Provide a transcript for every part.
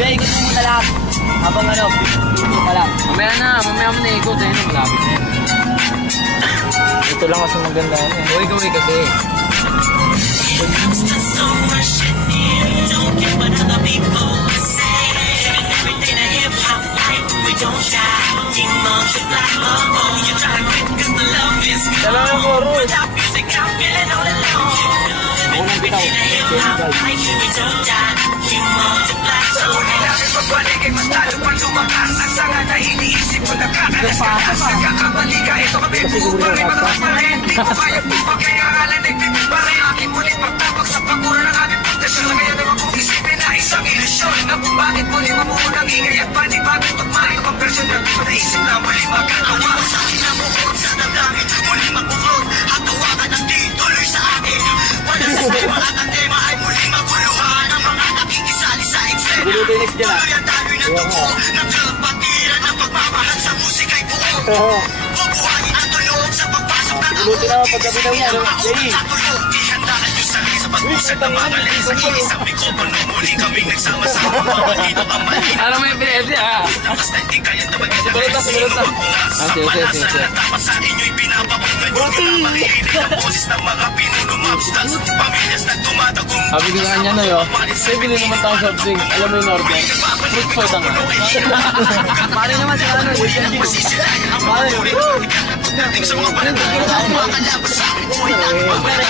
Hindi, ikot mo muna lahat. Habang ano, ikot ka lang. Mamaya mo na ikot. Ayun, malapit na yun. Ito lang kasi maganda ano. Uy kasi. Dalawa mo, Ruth. Unang bitaw. Pagbaligay mas lalo pang lumakas ang sanga na iniisip ko nakakalakas nagkakamaliga ito kami buo pa rin mataas na rin di ko kaya pupa kaya alan nagpipipare aking mulit magtapag sa pagkura ng aming pagdasyon kaya naman kong isipin na isang ilusyon na kung bakit muli mamuunang ingay at panibagong tugma ito ang versyon na di ko naisip na muli magkagawa sa akin na bukod sa damdamin muli magbuklod at tawagan ng di tuloy sa akin wala sa tema at ang tema ay muli maguluhan ang mga nakikisali sa eksena tuloy ang daloy ng dugo ng kalapatiran ng pagmamahal sa musika'y buo bubuhayin ang tulog sa pagpasok ng ako kaya maunang sa tulog ihandaan yung sarili sa pagpusad ng mga len sa iisang mikropono muli kaming nagsama-sama pagpalito ang malina ano may pinesi ha? lakas na hindi kaya naman Sumunod na sige tapos sa inyo'y pinapakungay nyo na makikinig ang boses ng mga pinuno mobsters pamilyas na tumatagong sabi ko nga niya na yun say bili naman tayo soft drinks alam mo yung order fruit soda nga Pare naman si ano. Pare dating sa mga panagpapalala ang mga kalabas sa akin buhay na pagpapalala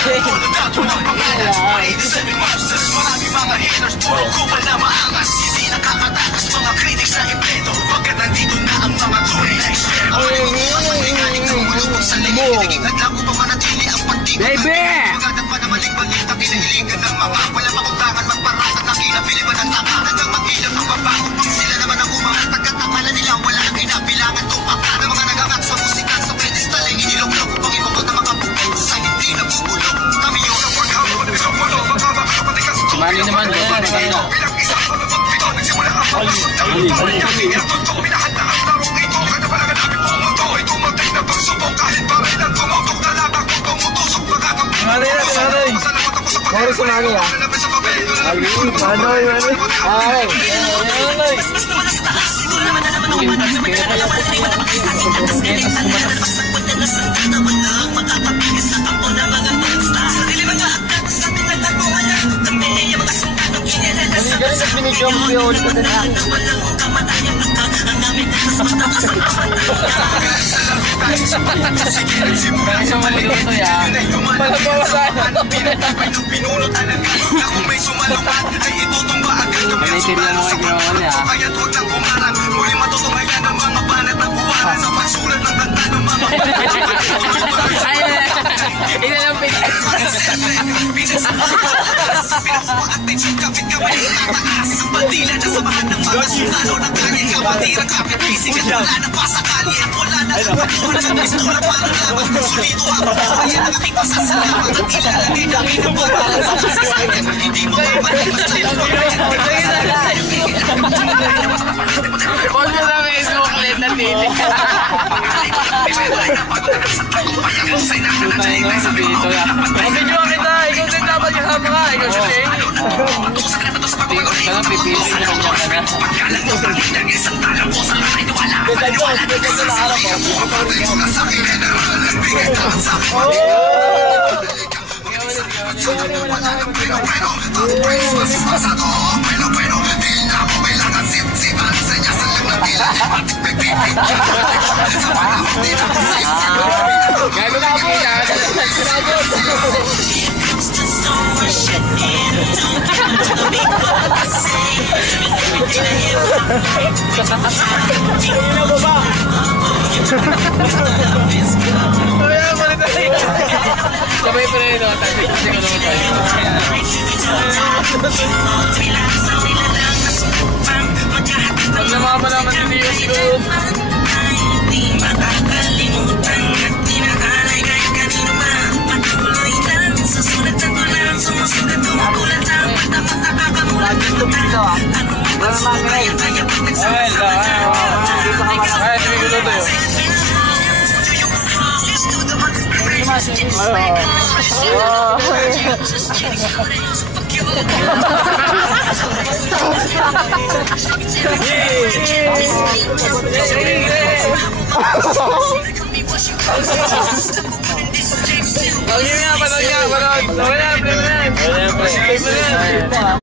dato ng pangalas mainitisan ng mobsters marami mga haters puro kupal na maangas hindi nakakatakas mga critics na impleto pagkat nandito na ang mga tunay na eksperto pag-ibig galing ng mulubog sa lingin naging hadlang upang manatili ang pagtigil magagat pa na maling balita kinahiligan ng mga wala makundangan magparasan na kinapili ba ng tama hanggang mag-ilang ang babago sila naman ang umangat pagkatakala nila wala ang kinabilangan tupak na mga nagangat sa musika sa pedestal ay inilog-log upang ibukod ng mga bukod sa hindi nabubulog kami yung kapaghamon ng mikropono magkabakapatikas mali naman yan bilang isang pagpapito nagsimula ang pagpasok ng mundo ang totoo minahal na ang larong ito kada palagan namin buong mundo ay tumatay na pagsubok kahit parang ilang tumutok na latak kung tumutusok magkakapit masalamat ako sa pag-ibig Kaya maluto yan malagbawasan pinulot alaga na kung may sumalungat ay itutumba agad kami ang sumalo sa pagpapalito kaya't huwag lang kumarang muli matutungayan ang mga banat at buwanan sa pagsulat ng kanta ng mga ina lang pinakuha at tensyon kapit kamay tataas ang bandila na samahan ng mga sundalo ng kanyang kapatirang kapit bisig at wala na pa sa kalye at wala na kapatulan sa pistola para laban sulido ako kaya ang aking pasasalamat at ilalagay namin ang pangalan sa kasasakit hindi mo mabalik huwag mo sa Facebook ulit na tili video kita ikaw din dapat kasama ka ikaw siya ka lang pipili mo kanya gago na po sabay pa rin ito pag namamalaman din yung siguro makakalimutan at tinaalay kahit kanino man patuloy lang susulat ng tulang sumusulat tumukulat ang pagdapat nakakamulat ano man sumugay ang kaya pag nagsama-sama Panood nga, panood nga, panood. Wala, play mo na. Wala, play mo na.